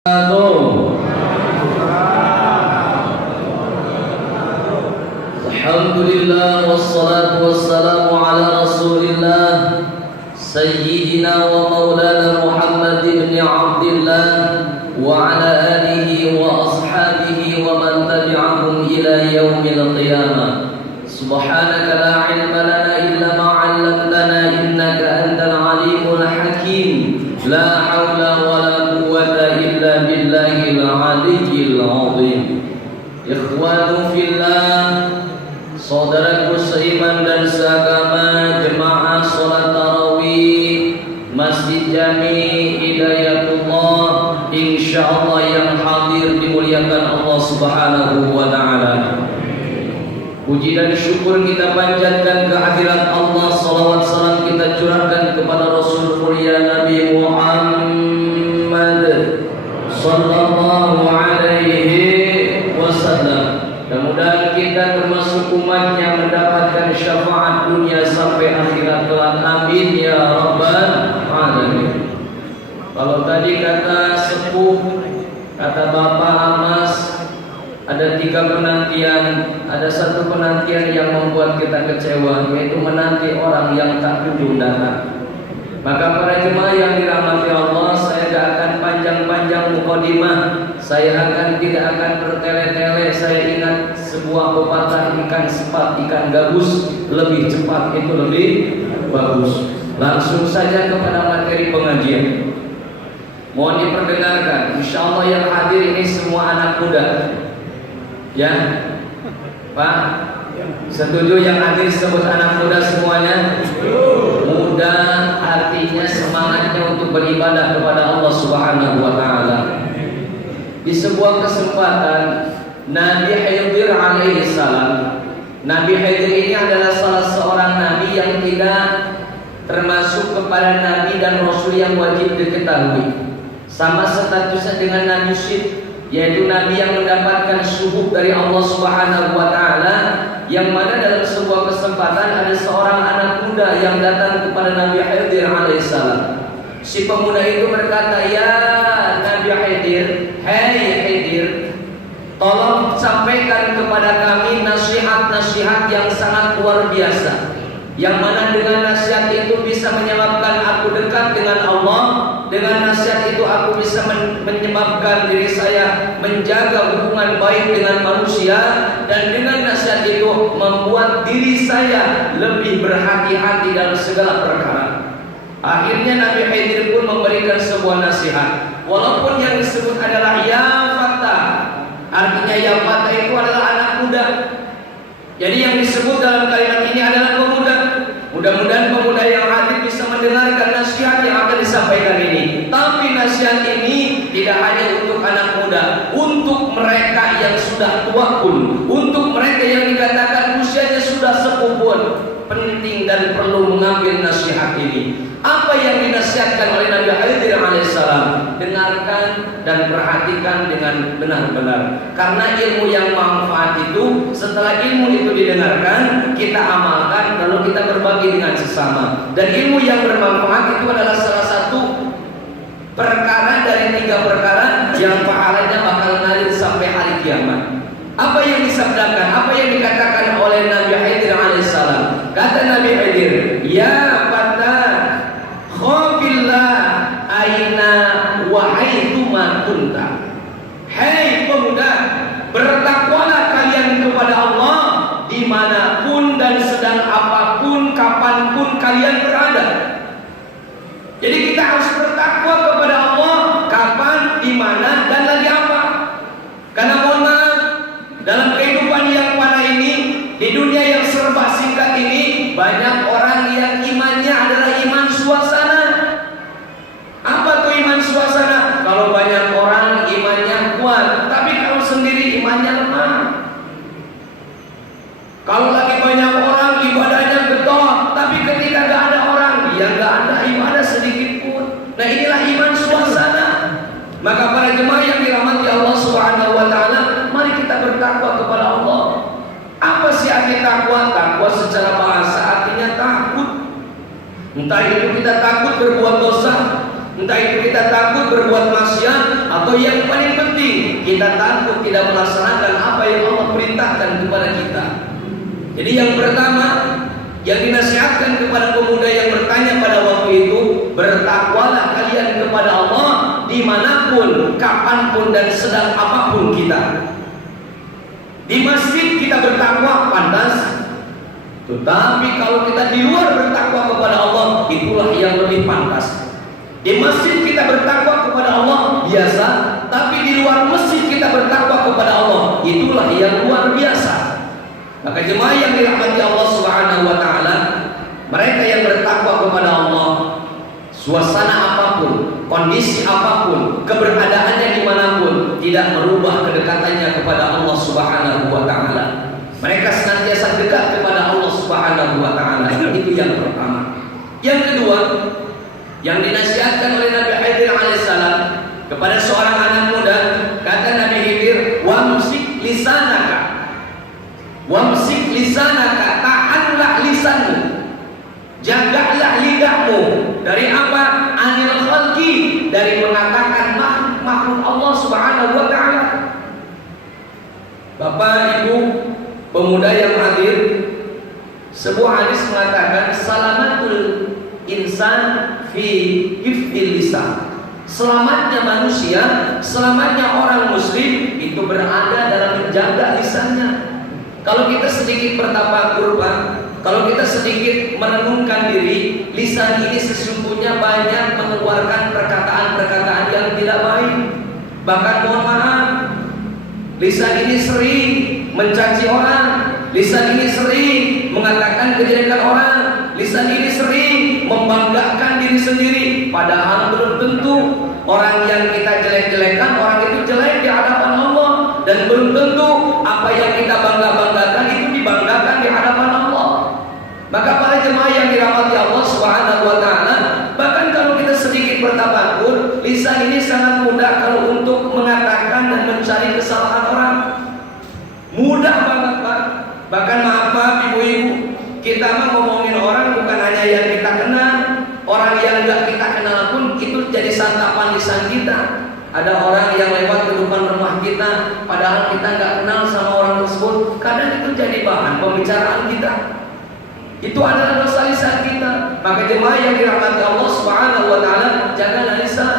Alhamdulillah wassalatu wassalamu ala Rasulillah Sayyidina wa maulana Muhammad ibn Abdillah wa ala alihi wa ashabihi wa man tabi'ahum ila yaumil qiyamah. Subhanaka la ilma lana illa ma 'allamtana innaka antal alimul hakim. La haula wa la quwwata illa billahil aliyyil azim. Ikhwanu fillah, saudaraku seiman dan seagama, jemaah salat tarawih Masjid Jami Hidayatullah, insyaallah yang hadir dimuliakan Allah Subhanahu wa taala. Puji dan syukur kita panjatkan kehadirat Allah, salawat salam kita curahkan kepada Rasul mulia Nabi Muhammad sallallahu alaihi wasallam. Mudah-mudahan kita termasuk umatnya mendapatkan syafaat dunia sampai akhirat kelak. Amin ya rabbal alamin. Kalau tadi kata sepuh, kata Bapak Amas, ada 3 penantian. Ada satu penantian yang membuat kita kecewa, yaitu menanti orang yang tak kunjung datang. Maka para jemaah yang dirahmati Allah, saya tidak akan panjang-panjang mukadimah. Saya tidak akan bertele-tele. Saya ingat sebuah pepatah, ikan cepat, ikan gabus, lebih cepat itu lebih bagus. Langsung saja kepada materi pengajian. Mohon diperdengarkan. Insyaallah yang hadir ini semua anak muda. Ya, Pak, setuju yang hadir disebut anak muda semuanya? Muda artinya semangatnya untuk beribadah kepada Allah Subhanahu wa taala. Di sebuah kesempatan Nabi Khidir alaihi salam. Nabi Khidir ini adalah salah seorang nabi yang tidak termasuk kepada nabi dan rasul yang wajib diketahui. Sama statusnya dengan Nabi Syed, yaitu nabi yang mendapatkan suhuf dari Allah Subhanahu wa taala, yang mana dalam sebuah kesempatan ada seorang anak muda yang datang kepada Nabi Khidir alaihissalam. Si pemuda itu berkata, "Ya Nabi Khidir, hei Khidir, tolong sampaikan kepada kami nasihat-nasihat yang sangat luar biasa, yang mana dengan nasihat itu bisa menyebabkan aku dekat dengan Allah. Dengan nasihat itu aku bisa menyebabkan diri saya menjaga hubungan baik dengan manusia, dan dengan nasihat itu membuat diri saya lebih berhati-hati dalam segala perkara." Akhirnya Nabi Khidir pun memberikan sebuah nasihat. Walaupun yang disebut adalah ya fata, artinya ya fata itu adalah anak muda. Jadi yang disebut dalam kalimat ini adalah pemuda. Mudah-mudahan pemuda yang hadir bisa mendengarkan nasihat yang akan disampaikan ini. Tapi nasihat ini tidak hanya untuk anak muda, untuk mereka yang sudah tua pun, untuk mereka yang dikatakan usianya sudah sepuh pun, penting dan perlu mengambil nasihat ini. Apa yang dinasihatkan oleh Nabi Khidir alaihissalam, dengarkan dan perhatikan dengan benar-benar. Karena ilmu yang manfaat itu, setelah ilmu itu didengarkan, kita amalkan, lalu kita berbagi dengan sesama. Dan ilmu yang bermanfaat itu adalah salah satu perkara dari 3 perkara yang pahalanya bakal ngalir sampai hari kiamat. Apa yang disabdakan, apa yang dikatakan oleh Nabi Khidir alaihissalam? Kata Nabi Khidir, "Ya fata, khafillah aina wa haitsuma kunta." Hei pemuda, bertakwalah kalian kepada Allah dimanapun dan sedang apapun, kapanpun kalian berada. Jadi kita harus bertakwa kepada Allah kapan, di mana, dan lagi apa. Karena mohon maaf, dalam kehidupan yang fana ini, di dunia yang serba singkat ini, banyak orang yang imannya adalah iman suasana. Apa tuh iman suasana? Kalau banyak orang imannya kuat, tapi kalau sendiri imannya lemah. Kalau lagi banyak orang ibadahnya getol, tapi ketika gak ada orang, dia gak ada ibadah sedikit pun. Nah inilah iman suasana. Maka para jemaah yang dirahmati Allah Subhanahu wa taala, mari kita bertakwa kepada Allah. Apa sih arti takwa? Takwa secara bahasa artinya takut. Entah itu kita takut berbuat dosa, Entah itu kita takut berbuat maksiat, atau yang paling penting kita takut tidak melaksanakan apa yang Allah perintahkan kepada kita. Jadi yang pertama yang dinasihatkan kepada pemuda yang bertanya pada waktu itu, bertakwalah kalian kepada Allah dimanapun, kapanpun, dan sedang apapun kita. Di masjid kita bertakwa pantas, tetapi kalau kita di luar bertakwa kepada Allah, itulah yang lebih pantas. Di masjid kita bertakwa kepada Allah biasa, tapi di luar masjid kita bertakwa kepada Allah, itulah yang luar biasa. Maka jemaah yang dirahmati Allah Subhanahu wa taala, mereka yang bertakwa kepada Allah, suasana apapun, kondisi apapun, keberadaannya dimanapun, tidak merubah kedekatannya kepada Allah Subhanahu wa taala. Mereka senantiasa dekat kepada Allah Subhanahu wa taala. Itu yang pertama. Yang kedua, yang dinasihatkan oleh Nabi Khidir alaihissalam kepada seorang anak muda, kata Nabi Khidir, wamsik lisanaka, wamsik lisanaka, tahanlah lisanmu, jagalah lidahmu dari apa? Anil khalqi, dari mengatakan makhluk Allah Subhanahu wa taala. Bapak Ibu pemuda yang hadir, sebuah hadis mengatakan salamatul insan fi hifdzil lisan. Selamatnya manusia, selamatnya orang muslim itu berada dalam menjaga lisannya. Kalau kita sedikit bertafakur, Pak, kalau kita sedikit merenungkan diri, lisan ini sesungguhnya banyak mengeluarkan perkataan-perkataan yang tidak baik. Bahkan mohon maaf, lisan ini sering mencaci orang, lisan ini sering mengatakan kejelekan orang, lisan ini sering membanggakan diri sendiri, padahal belum tentu orang yang kita jelek-jelekan, orang itu jelek di hadapan Allah, dan belum tentu apa yang kita bangga-banggakan itu dibanggakan di hadapan Allah. Maka para jemaah yang dirahmati Allah Subhanahu wa taala, bahkan kalau kita sedikit bertafakur, lisan ini sangat mudah kalau untuk mengatakan dan mencari kesalahan orang. Mudah banget, Pak. Bahkan maaf ibu-ibu, kita mah ngomongin orang bukan hanya yang kita kenal, orang yang enggak kita kenal pun itu jadi santapan lisan kita. Ada orang yang lewat ke depan rumah kita, padahal kita enggak kenal sama orang tersebut, kadang itu jadi bahan pembicaraan kita. Itu adalah dosa lisan kita. Maka jemaah yang dirahmati Allah Subhanahu wa taala, jagalah lisan.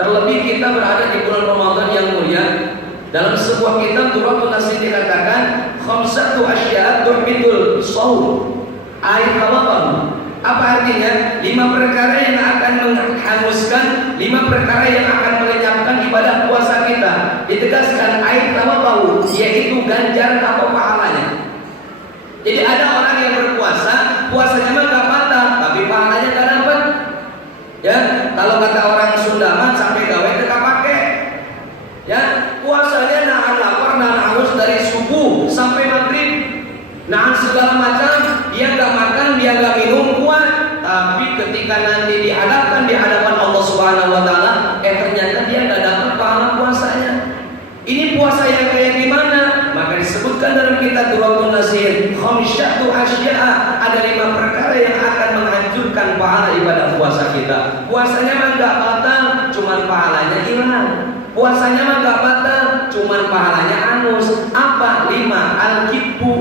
Terlebih kita berada di bulan Ramadan yang mulia. Dalam sebuah kitab Turatul Nasir dikatakan khamsatu asya' tuhbitul shaum. Ayat apa? Apa artinya? 5 perkara yang akan menghanguskan, 5 perkara yang akan melenyapkan ibadah puasa kita. Ditegaskan ayat apa? Yaitu ganjaran atau pahalanya. Jadi ada orang yang berpuasa, puasanya mah gak batal, tapi pahalanya gak dapat. Ya, kalau kata orang Sunda mah sampai gawe teu kapake. Ya, puasanya nahan lapar, nahan haus dari subuh sampai maghrib, nahan segala macam, dia gak makan, dia gak minum, kuat. Tapi ketika nanti dihadapkan di hadapan Allah Subhanahu wa taala, ternyata dia gak dapat pahala puasanya. Ini puasa yang kayak gimana? Maka disebutkan dalam kitab Turatul Nasir, khamsyatu asya'a, ada 5 perkara yang akan menghancurkan pahala ibadah puasa kita. Puasanya mah enggak batal, cuman pahalanya hilang. Puasanya mah enggak batal, cuman pahalanya hangus. Apa? 5, al-kibbu.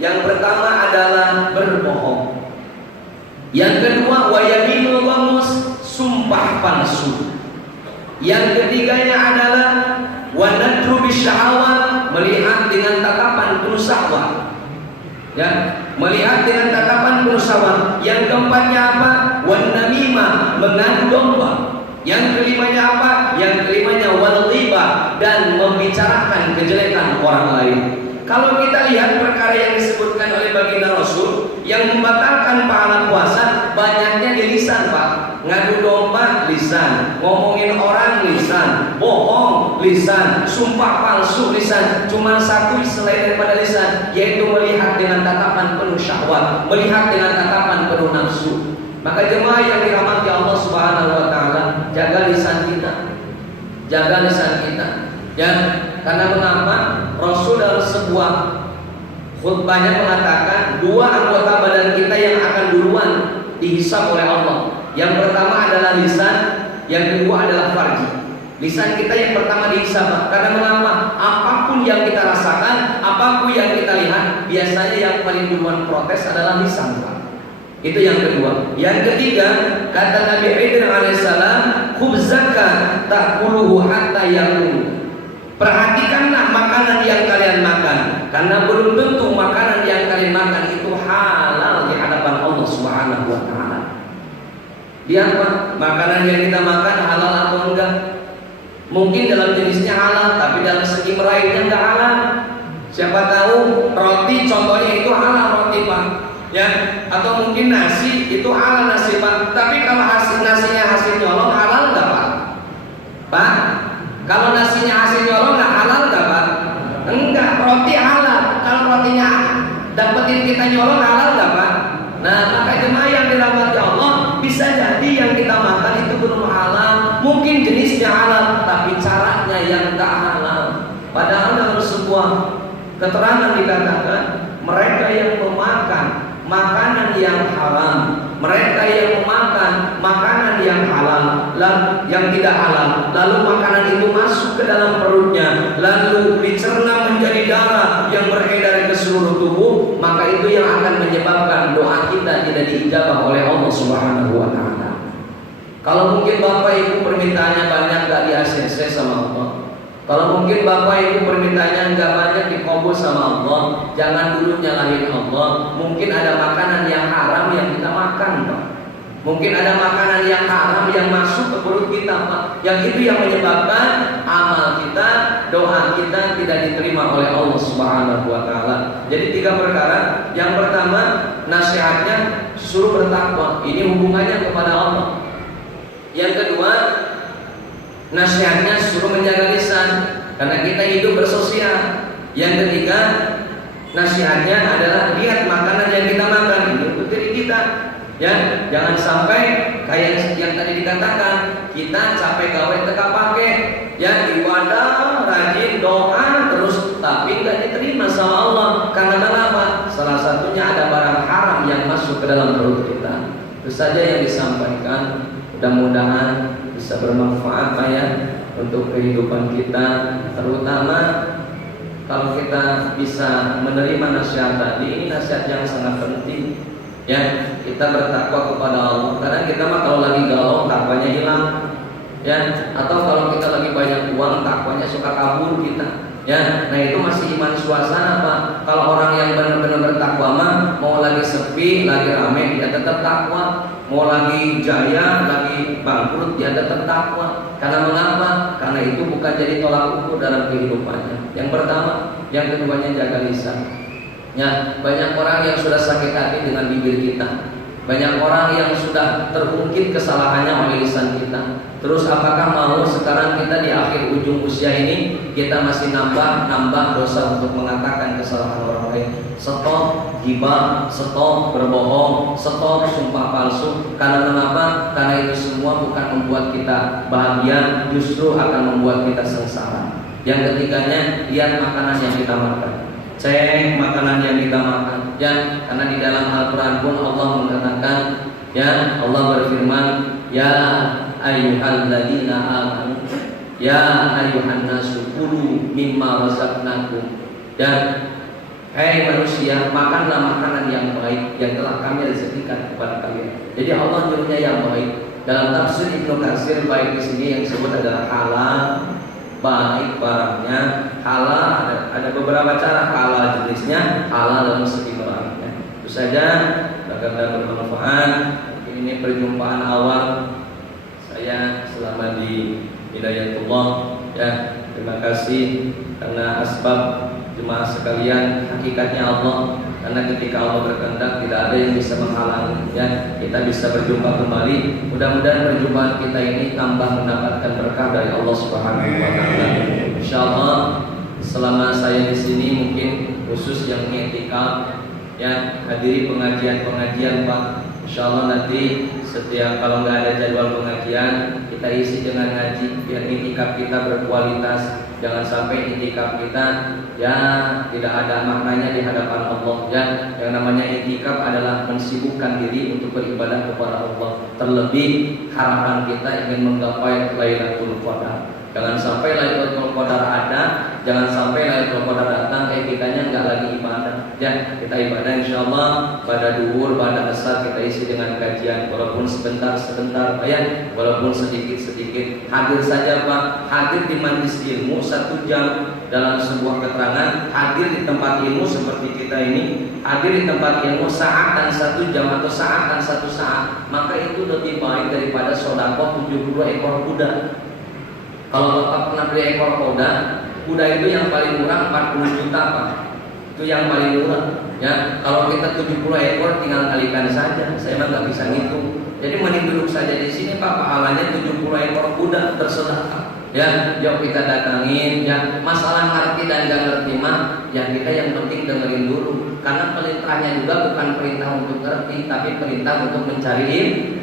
Yang pertama adalah berbohong. Yang kedua, wa yaminul ghamus, sumpah palsu. Yang ketiganya adalah wa nadru bisyahawat, melihat dengan tatapan penuh syahwat. Ya, melihat dengan tatapan penuh syahwat. Yang keempatnya apa? Wan namimah, mengadu domba. Yang kelimanya apa? Yang kelimanya wal ghibah, dan membicarakan kejelekan orang lain. Kalau kita lihat perkara yang disebutkan oleh baginda Rasul yang membatalkan pahala puasa, banyaknya di lisan, Pak. Ngadu domba lisan, ngomongin orang lisan, bohong lisan, sumpah palsu lisan. Cuma satu selain daripada lisan, yaitu melihat dengan tatapan penuh syahwat, melihat dengan tatapan penuh nafsu. Maka jemaah yang dirahmati Allah Subhanahu wa taala, jaga lisan kita. Jaga lisan kita. Ya, karena mengapa? Rasul dalam sebuah khutbahnya mengatakan 2 anggota badan kita yang akan duluan dihisab oleh Allah. Yang pertama adalah lisan, yang kedua adalah farji. Lisan kita yang pertama dihisab. Karena mengapa? Apapun yang kita rasakan, apapun yang kita lihat, biasanya yang paling duluan protes adalah lisan, Pak. Itu yang kedua. Yang ketiga, kata Nabi Idris alaihissalam, khubzaka ta'kuluhu hatta yakulu. Perhatikanlah makanan yang kalian makan, karena belum tentu makanan yang kalian makan itu halal di hadapan Allah Subhanahu wa taala. Lihat Pak, makanan yang kita makan halal atau enggak? Mungkin dalam jenisnya halal, tapi dalam segi meraihnya enggak halal. Siapa tahu roti contohnya itu halal roti, Pak. Ya, atau mungkin nasi itu halal nasi, Pak. Tapi kalau hasil nasinya hasil nyolong halal enggak, Pak? Pak, kalau nasinya hasil nyolong enggak halal enggak, Pak? Enggak, roti halal. Kalau rotinya dapetin kita nyolong halal enggak, Pak? Nah, maka jemaah yang dirahmati Allah, bisa jadi yang kita makan itu belum halal, mungkin jenisnya halal, tapi caranya yang tak halal. Padahal dalam sebuah keterangan dikatakan mereka yang memakan makanan yang haram, mereka yang memakan makanan yang halal, yang tidak halal, lalu makanan itu masuk ke dalam perutnya, lalu dicerna menjadi darah yang beredar ke seluruh tubuh, maka itu yang akan menyebabkan doa kita tidak diijabah oleh Allah Subhanahu wa taala. Kalau mungkin Bapak Ibu permintaannya banyak gak di-ACC sama Allah. Kalau mungkin Bapak Ibu permintaannya nggak banyak dikabul sama Allah, jangan dulu nyalahin Allah. Mungkin ada makanan yang haram yang kita makan, Pak. Mungkin ada makanan yang haram yang masuk ke perut kita, Pak. Yang itu yang menyebabkan amal kita, doa kita tidak diterima oleh Allah Subhanahu wa taala. Jadi 3 perkara. Yang pertama, nasihatnya suruh bertakwa. Ini hubungannya kepada Allah. Yang kedua, nasihatnya suruh menjaga lisan, karena kita hidup bersosial. Yang ketiga, nasihatnya adalah lihat makanan yang kita makan ini untuk diri kita. Ya, jangan sampai kayak yang tadi dikatakan, kita capek gawe teka pakai, ya ibadah, rajin doa terus, tapi nggak diterima sama Allah. Karena kenapa? Salah satunya ada barang haram yang masuk ke dalam perut kita. Itu saja yang disampaikan. Mudah-mudahan bisa bermanfaat Pak ya untuk kehidupan kita, terutama kalau kita bisa menerima nasihat tadi. Ini nasihat yang sangat penting ya, kita bertakwa kepada Allah. Karena kita mah kalau lagi galau takwanya hilang ya, atau kalau kita lagi banyak uang takwanya suka kabur kita ya. Nah itu masih iman suasana Pak. Kalau orang yang benar-benar bertakwa mah mau lagi sepi, lagi rame dia tetap takwa, mau lagi jaya, lagi bangkrut dia tetap takwa. Karena mengapa? Karena itu bukan jadi tolak ukur dalam kehidupannya. Yang pertama, yang keduanya jaga lisan. Ya, banyak orang yang sudah sakit hati dengan bibir kita. Banyak orang yang sudah terungkit kesalahannya oleh lisan kita. Terus apakah mau sekarang kita di akhir ujung usia ini kita masih nambah dosa untuk mengatakan kesalahan orang lain? Stop gibah, stop berbohong, stop sumpah palsu. Karena mengapa? Karena itu semua bukan membuat kita bahagia, justru akan membuat kita sengsara. Yang ketiganya, lihat makanan yang kita makan. Cek makanan yang kita makan ya, karena di dalam Al-Quran pun Allah mengatakan ya, Allah berfirman ya ayyuhalladzina amanu ya ayyuhan nasu kulu mimma razaqnakum, dan hai manusia, makanlah makanan yang baik yang telah kami rezekikan kepada kalian. Jadi Allah nyuruhnya yang baik. Dalam tafsir Ibnu Katsir, baik di sini yang disebut adalah halal, baik barangnya halal. Ada beberapa cara halal jenisnya, halal dalam segi barangnya. Itu saja, semoga bermanfaat. Ini perjumpaan awal saya selama di Hidayatullah ya. Terima kasih karena asbab jemaah sekalian, hakikatnya Allah. Karena ketika Allah berkehendak tidak ada yang bisa menghalangi ya. Kita bisa berjumpa kembali. Mudah-mudahan perjumpaan kita ini tambah mendapatkan berkah dari Allah Subhanahu wa taala. Insyaallah selama saya di sini mungkin khusus yang etika ya, hadiri pengajian-pengajian Pak. Insyaallah nanti setiap kalau nggak ada jadwal pengajian kita isi dengan ngaji biar itikaf kita berkualitas. Jangan sampai itikaf kita ya tidak ada maknanya di hadapan Allah ya. Yang namanya itikaf adalah mensibukkan diri untuk beribadah kepada Allah. Terlebih harapan kita ingin menggapai Lailatul Qadar. Jangan sampai Lailatul Qadar ada, jangan sampai Lailatul Qadar datang, kitanya nggak lagi ibadah. Ya, kita ibadah insyaallah pada duhur, pada asar kita isi dengan kajian, walaupun sebentar ya, walaupun sedikit hadir saja Pak, hadir di majelis ilmu 1 jam dalam sebuah keterangan, hadir di tempat ilmu seperti kita ini, hadir di tempat ilmu saat dan 1 jam atau saat dan 1 saat, maka itu lebih baik daripada sedekah 70 ekor kuda. Kalau Bapak pernah beli ekor kuda itu yang paling murah 40 juta Pak. Itu yang paling murah. Ya, kalau kita 70 ekor tinggal kalikan saja. Saya mah nggak bisa ngitung. Jadi mending duduk saja di sini Pak. Pahalanya 70 ekor kuda tersedekah. Ya, yuk kita datangin. Ya, masalah ngerti dan nggak ngerti mah, ya kita yang penting dengerin dulu. Karena perintahnya juga bukan perintah untuk ngerti, tapi perintah untuk mencari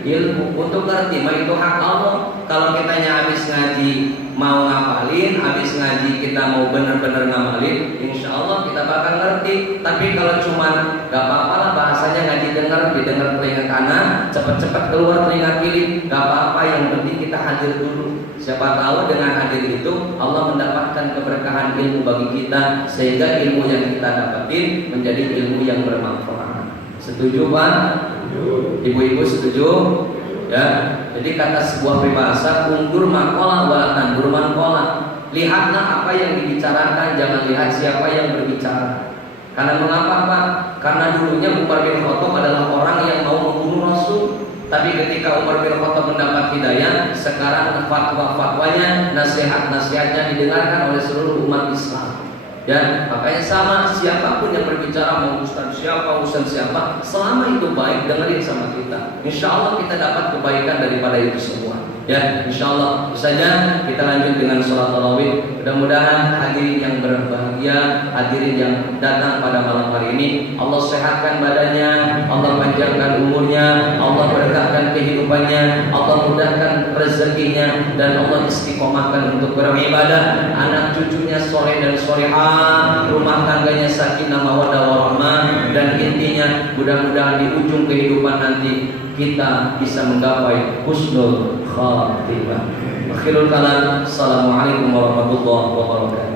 ilmu. Untuk ngerti mah itu hak Allah. Kalau kitanya habis ngaji mau ngapalin, habis ngaji kita mau benar-benar ngamalin, insya Allah kita bakal ngerti. Tapi kalau cuma gak apa-apa lah bahasanya ngaji dengar, didengar telinga kanan, cepat-cepat keluar telinga kiri, gak apa-apa. Yang penting kita hadir dulu. Siapa tahu dengan hadir itu Allah mendapatkan keberkahan ilmu bagi kita, sehingga ilmu yang kita dapatin menjadi ilmu yang bermanfaat. Setuju Pak? Ibu-ibu setuju? Ya, jadi kata sebuah peribahasa, undur makola wa tandur mankola. Lihatlah apa yang dibicarakan, jangan lihat siapa yang berbicara. Karena mengapa Pak? Karena dulunya Umar bin Khattab adalah orang yang mau membunuh Rasul. Tapi ketika Umar bin Khattab mendapat hidayah, sekarang fatwa-fatwanya, nasihat-nasihatnya didengarkan oleh seluruh umat Islam. Ya, makanya sama siapapun yang berbicara, mau ustaz siapa, selama itu baik dengerin sama kita. Insya Allah kita dapat kebaikan daripada itu semua. Ya, insya Allah. Itu saja kita lanjut dengan sholat tarawih. Mudah-mudahan hadirin yang berbahagia, hadirin yang datang pada malam hari ini, Allah sehatkan badannya, Allah panjangkan umurnya, Allah berkahkan kehidupannya, Allah mudahkan rezekinya, dan Allah istiqomahkan untuk beribadah. Anak cucunya soleh dan solehah, rumah tangganya sakinah mawaddah warahmah, dan intinya mudah-mudahan di ujung kehidupan nanti kita bisa menggapai husnul khatimah. Akhirul kalam. Assalamualaikum warahmatullahi wabarakatuh.